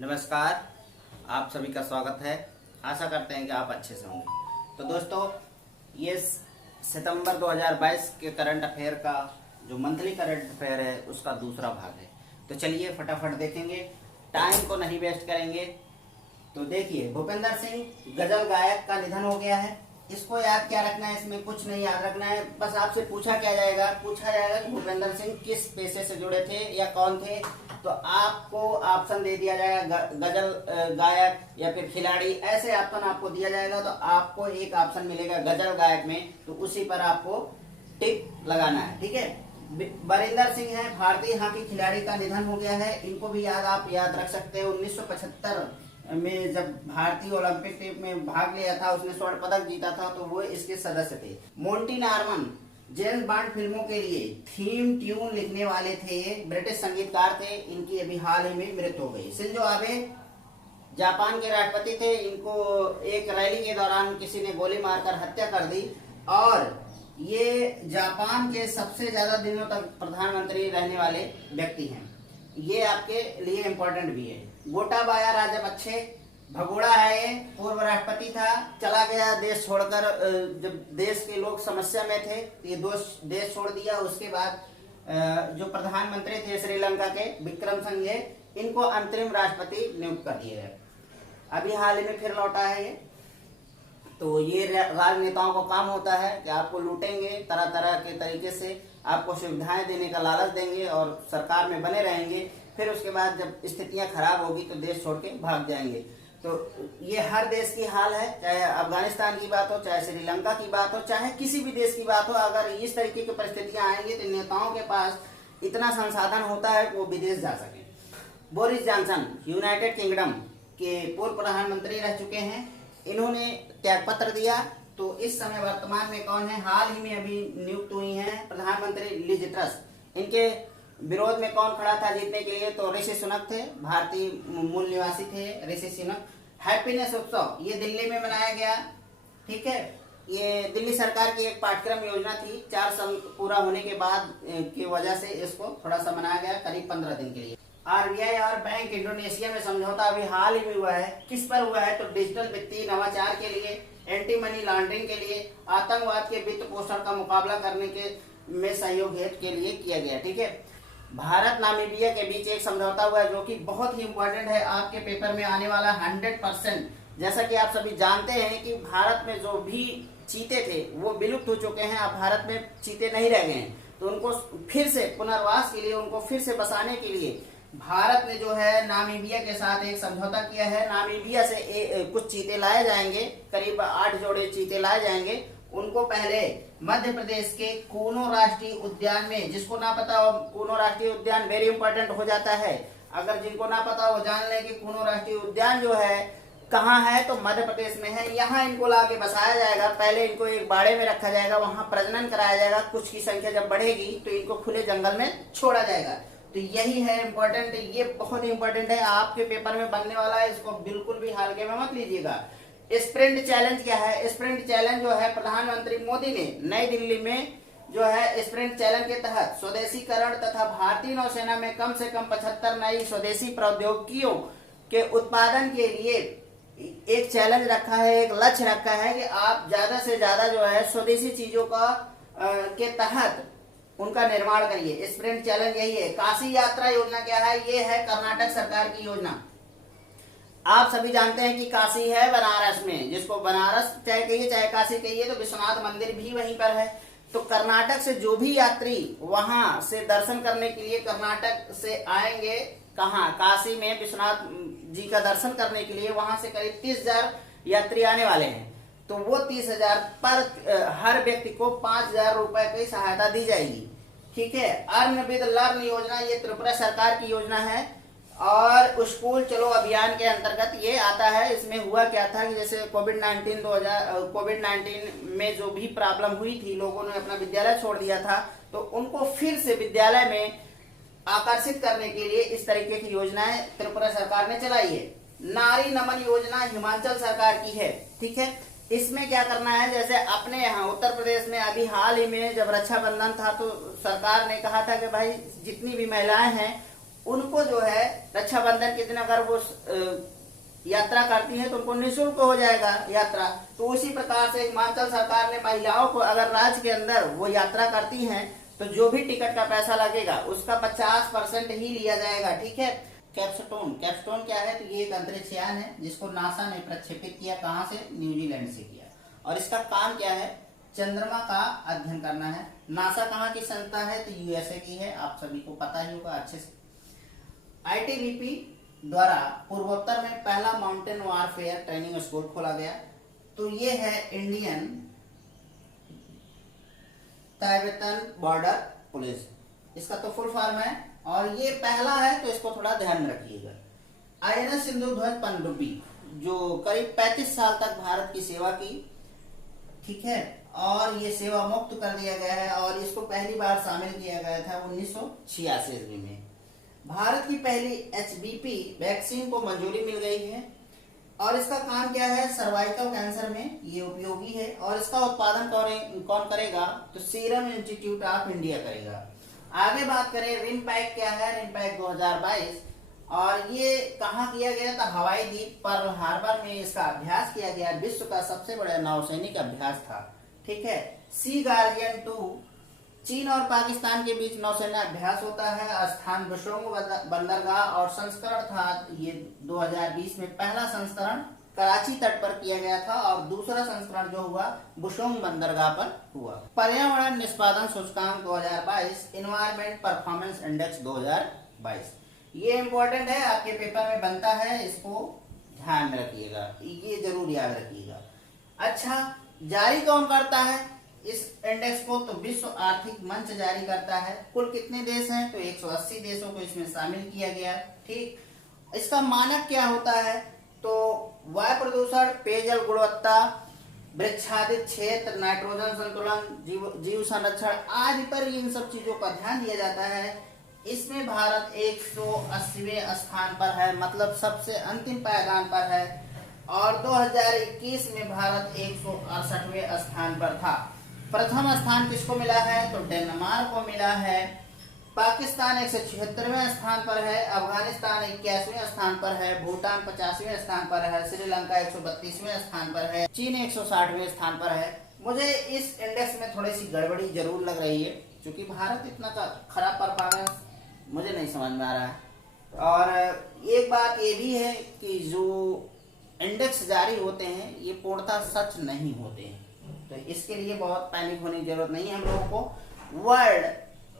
नमस्कार, आप सभी का स्वागत है। आशा करते हैं कि आप अच्छे से होंगे। तो दोस्तों, ये सितंबर 2022 के करंट अफेयर का जो मंथली करंट अफेयर है उसका दूसरा भाग है। तो चलिए फटाफट देखेंगे, टाइम को नहीं वेस्ट करेंगे। तो देखिए, भूपेंद्र सिंह गजल गायक का निधन हो गया है। इसको याद क्या रखना है, इसमें कुछ नहीं याद रखना है। बस आपसे पूछा जाएगा कि भूपेंद्र सिंह किस पेशे से जुड़े थे या कौन थे। तो आपको ऑप्शन दे दिया जाएगा, गजल गायक या फिर खिलाड़ी, ऐसे ऑप्शन आपको दिया जाएगा। तो आपको एक ऑप्शन मिलेगा गजल गायक में, तो उसी पर आपको टिक लगाना है। ठीक है। बरिंदर सिंह है, भारतीय हॉकी खिलाड़ी का निधन हो गया है। इनको भी आप याद रख सकते हैं। 1975 में जब भारतीय ओलंपिक टीम में भाग लिया था, उसने स्वर्ण पदक जीता था, तो वो इसके सदस्य थे। मोंटी नॉर्मन जेम्स बॉन्ड फिल्मों के लिए थीम ट्यून लिखने वाले थे, ब्रिटिश संगीतकार थे। इनकी अभी हाल ही में मृत्यु हो गई। शिंजो आबे जापान के राष्ट्रपति थे। इनको एक रैली के दौरान किसी ने गोली मारकर हत्या कर दी, और ये जापान के सबसे ज्यादा दिनों तक प्रधानमंत्री रहने वाले व्यक्ति हैं। ये आपके लिए इम्पोर्टेंट भी है। गोटाबाया राजपक्षे भगोड़ा है, ये पूर्व राष्ट्रपति था, चला गया देश छोड़कर। जब देश के लोग समस्या में थे तो ये देश छोड़ दिया। उसके बाद जो प्रधानमंत्री थे श्रीलंका के विक्रमसिंघे, इनको अंतरिम राष्ट्रपति नियुक्त कर दिए गए। अभी हाल ही में फिर लौटा है ये। तो ये राजनेताओं को काम होता है कि आपको लूटेंगे, तरह तरह के तरीके से आपको सुविधाएं देने का लालच देंगे और सरकार में बने रहेंगे। फिर उसके बाद जब स्थितियां खराब होगी तो देश छोड़ के भाग जाएंगे। तो ये हर देश की हाल है, चाहे अफगानिस्तान की बात हो, चाहे श्रीलंका की बात हो, चाहे किसी भी देश की बात हो। अगर इस तरीके की परिस्थितियां आएंगी तो नेताओं के पास इतना संसाधन होता है कि वो विदेश जा सके। बोरिस जॉनसन यूनाइटेड किंगडम के पूर्व प्रधानमंत्री रह चुके हैं। इन्होंने त्यागपत्र दिया। तो इस समय वर्तमान में कौन है, हाल ही में अभी नियुक्त हुई हैं प्रधानमंत्री लिज ट्रस। इनके विरोध में कौन खड़ा था जीतने के लिए, तो ऋषि सुनक थे, भारतीय मूल निवासी थे ऋषि सुनक। हैप्पीनेस उत्सव ये दिल्ली में मनाया गया। ठीक है। ये दिल्ली सरकार की एक पाठ्यक्रम योजना थी। 4 साल पूरा होने के बाद की वजह से इसको थोड़ा सा मनाया गया, करीब 15 दिन के लिए। आरबीआई और बैंक इंडोनेशिया में समझौता अभी हाल ही में हुआ है। किस पर हुआ है, तो डिजिटल वित्तीय नवाचार के लिए, एंटी मनी लॉन्ड्रिंग के लिए, आतंकवाद के वित्त पोषण का मुकाबला करने के में सहयोग हेतु के लिए किया गया। ठीक है। भारत नामीबिया के बीच एक समझौता हुआ है जो कि बहुत ही इंपॉर्टेंट है, आपके पेपर में आने वाला 100%। जैसा कि आप सभी जानते हैं कि भारत में जो भी चीते थे वो विलुप्त हो चुके हैं। अब भारत में चीते नहीं रह गए हैं, तो उनको फिर से पुनर्वास के लिए, उनको फिर से बसाने के लिए भारत ने जो है नामीबिया के साथ एक समझौता किया है। नामीबिया से कुछ चीते लाए जाएंगे, करीब 8 जोड़े चीते लाए जाएंगे। उनको पहले मध्य प्रदेश के कूनो राष्ट्रीय उद्यान में, जिसको ना पता हो, कूनो राष्ट्रीय उद्यान वेरी इंपॉर्टेंट हो जाता है। अगर जिनको ना पता हो जान लें कि कूनो राष्ट्रीय उद्यान जो है कहाँ है, तो मध्य प्रदेश में है। यहाँ इनको लाके बसाया जाएगा। पहले इनको एक बाड़े में रखा जाएगा, वहां प्रजनन कराया जाएगा। कुछ की संख्या जब बढ़ेगी तो इनको खुले जंगल में छोड़ा जाएगा। तो यही है इम्पोर्टेंट, ये बहुत ही इंपॉर्टेंट है, आपके पेपर में बनने वाला है। इसको बिल्कुल भी हल्के में मत लीजिएगा। स्प्रिंट चैलेंज क्या है, स्प्रिंट चैलेंज जो है प्रधानमंत्री मोदी ने नई दिल्ली में जो है स्प्रिंट चैलेंज के तहत स्वदेशीकरण तथा भारतीय नौसेना में कम से कम 75 नई स्वदेशी प्रौद्योगिकियों के उत्पादन के लिए एक चैलेंज रखा है, एक लक्ष्य रखा है कि आप ज्यादा से ज्यादा जो है स्वदेशी चीजों का के तहत उनका निर्माण करिए। स्प्रिंट चैलेंज यही है। काशी यात्रा योजना क्या है, ये है कर्नाटक सरकार की योजना। आप सभी जानते हैं कि काशी है बनारस में, जिसको बनारस चाहे कहिए चाहे काशी कहिए, तो विश्वनाथ मंदिर भी वहीं पर है। तो कर्नाटक से जो भी यात्री वहां से दर्शन करने के लिए कर्नाटक से आएंगे, कहाँ, काशी में विश्वनाथ जी का दर्शन करने के लिए, वहां से करीब 30,000 यात्री आने वाले हैं। तो वो 30,000 पर हर व्यक्ति को 5,000 रुपए की सहायता दी जाएगी। ठीक है। अर्न विद लर्न योजना ये त्रिपुरा सरकार की योजना है, और स्कूल चलो अभियान के अंतर्गत ये आता है। इसमें हुआ क्या था कि जैसे कोविड-19 में जो भी प्रॉब्लम हुई थी, लोगों ने अपना विद्यालय छोड़ दिया था, तो उनको फिर से विद्यालय में आकर्षित करने के लिए इस तरीके की योजनाएं त्रिपुरा सरकार ने चलाई है। नारी नमन योजना हिमाचल सरकार की है। ठीक है। इसमें क्या करना है, जैसे अपने यहाँ उत्तर प्रदेश में अभी हाल ही में जब रक्षाबंधन था, तो सरकार ने कहा था कि भाई जितनी भी महिलाएं हैं उनको जो है रक्षाबंधन के दिन अगर वो यात्रा करती है तो उनको निःशुल्क हो जाएगा यात्रा। तो उसी प्रकार से हिमाचल सरकार ने महिलाओं को अगर राज्य के अंदर वो यात्रा करती हैं तो जो भी टिकट का पैसा लगेगा उसका 50% ही लिया जाएगा, ठीक है। कैप्स्टोन क्या है, तो ये एक अंतरिक्ष यान है जिसको नासा ने प्रक्षेपित किया। कहां से? न्यूजीलैंड से किया। और इसका काम क्या है? चंद्रमा का अध्ययन करना है। नासा कहाँ की संस्था है? तो यूएसए की है, आप सभी को पता ही होगा अच्छे से। आईटीबीपी द्वारा पूर्वोत्तर में पहला माउंटेन वारफेयर ट्रेनिंग स्कूल खोला गया। तो ये है इंडियन तिब्बतन बॉर्डर पुलिस, इसका तो फुल फॉर्म है। और ये पहला है तो इसको थोड़ा ध्यान में रखिएगा। आईएनएस सिंधु ध्वज पनडुब्बी जो करीब 35 साल तक भारत की सेवा की, ठीक है, और ये सेवा मुक्त कर दिया गया है और इसको पहली बार शामिल किया गया था 1986 ईस्वी में। भारत की पहली एचबीपी वैक्सीन को मंजूरी मिल गई है और इसका काम क्या है? सर्वाइकल कैंसर में ये उपयोगी है। और इसका उत्पादन कौन करेगा? तो सीरम इंस्टीट्यूट ऑफ इंडिया करेगा। आगे बात करें रिमपैक क्या है? रिमपैक 2022 और ये कहाँ किया गया था? हवाई द्वीप पर्ल हार्बर में इसका अभ्यास किया गया। विश्व का सबसे बड़ा नौसैनिक अभ्यास था, ठीक है। सी गार्डियन 2 चीन और पाकिस्तान के बीच नौसेना अभ्यास होता है। स्थान बुशोंग बंदरगाह और संस्करण था ये 2020 में पहला संस्करण कराची तट पर किया गया था और दूसरा संस्करण जो हुआ बुशोंग बंदरगाह पर हुआ। पर्यावरण निष्पादन सूचकांक 2022, इन्वायरमेंट परफॉर्मेंस इंडेक्स 2022, ये इंपॉर्टेंट है, आपके पेपर में बनता है, इसको ध्यान में रखिएगा, ये जरूर याद रखिएगा। अच्छा, जारी कौन करता है इस इंडेक्स को? तो विश्व आर्थिक मंच जारी करता है। कुल कितने देश हैं? तो 180 देशों को इसमें शामिल किया गया, ठीक। इसका मानक क्या होता है? तो वायु प्रदूषण, पेयजल गुणवत्ता, वृक्षादित क्षेत्र, नाइट्रोजन संतुलन, जीव संरक्षण आदि पर इन सब चीजों का ध्यान दिया जाता है। इसमें भारत 180वें स्थान पर है, मतलब सबसे अंतिम पायदान पर है। और 2021 में भारत 168वें स्थान पर था। प्रथम स्थान किसको मिला है? तो डेनमार्क को मिला है। पाकिस्तान 176वें स्थान पर है, अफगानिस्तान 81वें स्थान पर है, भूटान 50वें स्थान पर है, श्रीलंका 132वें स्थान पर है, चीन 160वें स्थान पर है। मुझे इस इंडेक्स में थोड़ी सी गड़बड़ी जरूर लग रही है क्योंकि भारत इतना खराब परफॉर्मेंस मुझे नहीं समझ में आ रहा है। और एक बात ये भी है कि जो इंडेक्स जारी होते हैं ये पूर्णतः सच नहीं होते हैं, तो इसके लिए बहुत पैनिक होने की जरूरत नहीं है हम लोगों को।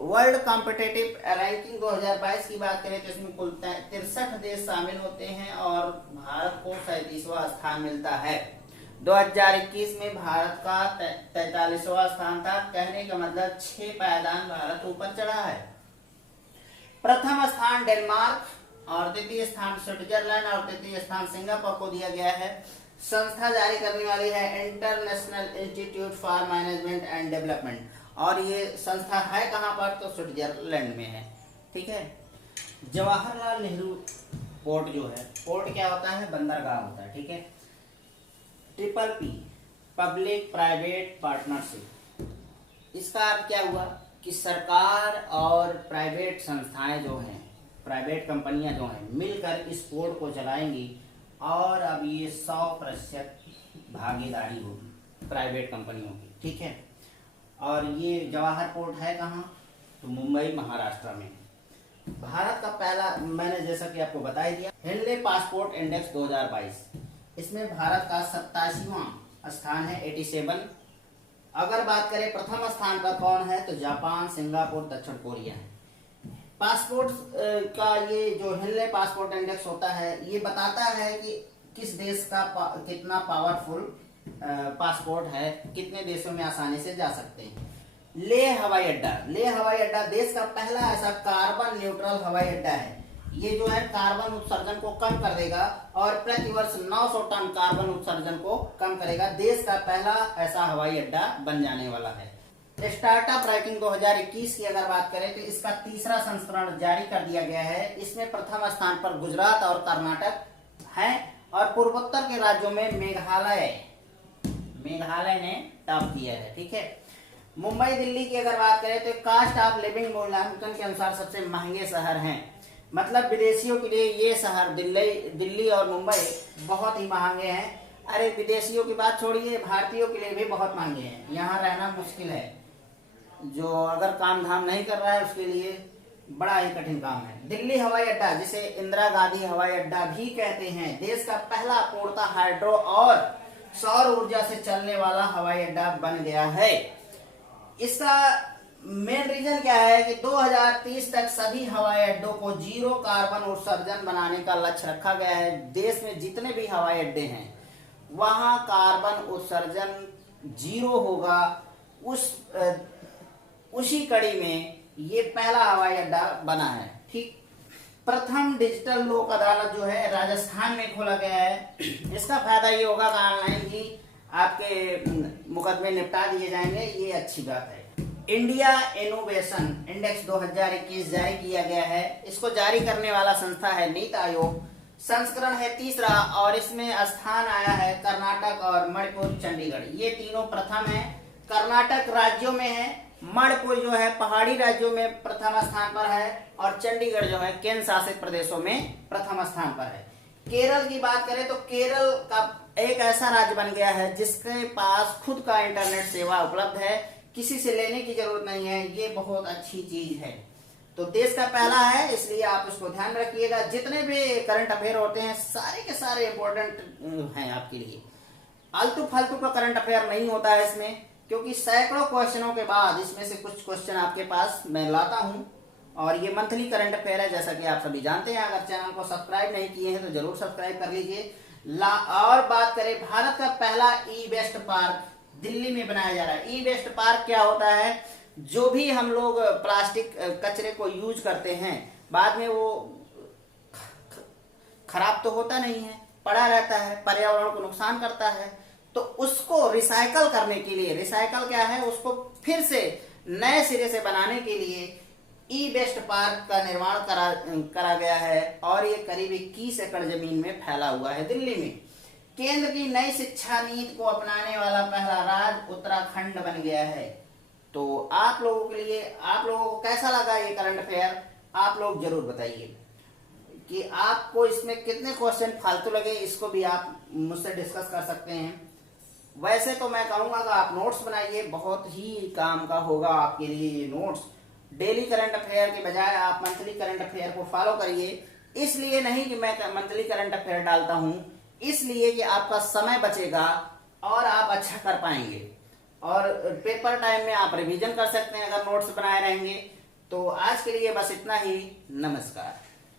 वर्ल्ड कॉम्पिटिटिव रैंकिंग 2022 की बात करें तो इसमें कुल 63 देश शामिल होते हैं और भारत को 37वां स्थान मिलता है। 2021 में भारत का 43वां स्थान था। कहने का मतलब 6 पायदान भारत ऊपर चढ़ा है। प्रथम स्थान डेनमार्क और द्वितीय स्थान स्विट्जरलैंड और तृतीय स्थान सिंगापुर को दिया गया है। संस्था जारी करने वाली है international institute for management and development और ये संस्था है कहां पर? तो स्विट्जरलैंड में है, ठीक है। जवाहरलाल नेहरू पोर्ट जो है, पोर्ट क्या होता है? बंदरगाह होता है, ठीक है। PPP पब्लिक प्राइवेट पार्टनरशिप, इसका अर्थ क्या हुआ कि सरकार और प्राइवेट संस्थाएं जो हैं, प्राइवेट कंपनियां जो हैं मिलकर इस पोर्ट को चलाएंगी और अब ये 100% भागीदारी होगी प्राइवेट कंपनियों की, ठीक है। और ये जवाहर पोर्ट है कहाँ? तो मुंबई महाराष्ट्र में। भारत का पहला, मैंने जैसा कि आपको बता ही दिया, हेनले पासपोर्ट इंडेक्स 2022, इसमें भारत का 87वां स्थान है, 87। अगर बात करें प्रथम स्थान पर कौन है तो जापान, सिंगापुर, दक्षिण कोरिया है। पासपोर्ट का ये जो हेनले पासपोर्ट इंडेक्स होता है ये बताता है कि किस देश का कितना पावरफुल पासपोर्ट है, कितने देशों में आसानी से जा सकते हैं। लेह हवाई अड्डा देश का पहला ऐसा कार्बन न्यूट्रल हवाई अड्डा है। ये जो है कार्बन उत्सर्जन को कम कर देगा और प्रतिवर्ष 900 टन कार्बन उत्सर्जन को कम करेगा। देश का पहला ऐसा हवाई अड्डा बन जाने वाला है। स्टार्टअप रैंकिंग 2021 की अगर बात करें तो इसका तीसरा संस्करण जारी कर दिया गया है। इसमें प्रथम स्थान पर गुजरात और कर्नाटक है और पूर्वोत्तर के राज्यों में मेघालय ने टॉप किया है, ठीक है। मुंबई दिल्ली की अगर बात करें तो कास्ट ऑफ लिविंग मूल्यांकन के अनुसार सबसे महंगे शहर हैं। मतलब विदेशियों के लिए ये शहर दिल्ली और मुंबई बहुत ही महंगे हैं। अरे विदेशियों की बात छोड़िए, भारतीयों के लिए भी बहुत महंगे हैं। यहाँ रहना मुश्किल है। जो अगर काम धाम नहीं कर रहा है उसके लिए बड़ा ही कठिन काम है। दिल्ली हवाई अड्डा, जिसे इंदिरा गांधी हवाई अड्डा भी कहते हैं, देश का पहला पूर्णतः हाइड्रो और सौर ऊर्जा से चलने वाला हवाई अड्डा बन गया है। इसका मेन रीजन क्या है कि 2030 तक सभी हवाई अड्डों को जीरो कार्बन उत्सर्जन बनाने का लक्ष्य रखा गया है। देश में जितने भी हवाई अड्डे हैं वहां कार्बन उत्सर्जन जीरो होगा। उसी कड़ी में ये पहला हवाई अड्डा बना है। ठीक, प्रथम डिजिटल लोक अदालत जो है राजस्थान में खोला गया है। इसका फायदा ये होगा कि ऑनलाइन ही आपके मुकदमे निपटा दिए जाएंगे, ये अच्छी बात है। इंडिया इनोवेशन इंडेक्स 2021 जारी किया गया है। इसको जारी करने वाला संस्था है नीति आयोग। संस्करण है 3रा और इसमें स्थान आया है कर्नाटक और मणिपुर, चंडीगढ़। ये तीनों प्रथम है। कर्नाटक राज्यों में है, मणिपुर जो है पहाड़ी राज्यों में प्रथम स्थान पर है और चंडीगढ़ जो है केंद्र शासित प्रदेशों में प्रथम स्थान पर है। केरल की बात करें तो केरल का एक ऐसा राज्य बन गया है जिसके पास खुद का इंटरनेट सेवा उपलब्ध है, किसी से लेने की जरूरत नहीं है। ये बहुत अच्छी चीज है। तो देश का पहला है, इसलिए आप इसको ध्यान रखिएगा। जितने भी करंट अफेयर होते हैं सारे के सारे इंपॉर्टेंट हैं आपके लिए। आलतू फालतू का करंट अफेयर नहीं होता है इसमें, क्योंकि सैकड़ों क्वेश्चनों के बाद इसमें से कुछ क्वेश्चन आपके पास मैं लाता हूं। और ये मंथली करंट अफेयर है, जैसा कि आप सभी जानते हैं। अगर चैनल को सब्सक्राइब नहीं किए हैं तो जरूर सब्सक्राइब कर लीजिए। और बात करें, भारत का पहला ई वेस्ट पार्क दिल्ली में बनाया जा रहा है। ई वेस्ट पार्क क्या होता है? जो भी हम लोग प्लास्टिक कचरे को यूज करते हैं बाद में वो खराब तो होता नहीं है, पड़ा रहता है, पर्यावरण को नुकसान करता है। तो उसको रिसाइकल करने के लिए, रिसाइकल क्या है, उसको फिर से नए सिरे से बनाने के लिए ई वेस्ट पार्क का निर्माण करा गया है। और ये करीब 21 एकड़ जमीन में फैला हुआ है दिल्ली में। केंद्र की नई शिक्षा नीति को अपनाने वाला पहला राज्य उत्तराखंड बन गया है। तो आप लोगों के लिए, आप लोगों को कैसा लगा ये करंट अफेयर, आप लोग जरूर बताइए कि आपको इसमें कितने क्वेश्चन फालतू लगे। इसको भी आप मुझसे डिस्कस कर सकते हैं। वैसे तो मैं कहूंगा कि आप नोट्स बनाइए, बहुत ही काम का होगा आपके लिए ये नोट्स। डेली करंट अफेयर के बजाय आप मंथली करंट अफेयर को फॉलो करिए। इसलिए नहीं कि मैं मंथली करंट अफेयर डालता हूं, इसलिए कि आपका समय बचेगा और आप अच्छा कर पाएंगे। और पेपर टाइम में आप रिवीजन कर सकते हैं अगर नोट्स बनाए रहेंगे। तो आज के लिए बस इतना ही। नमस्कार।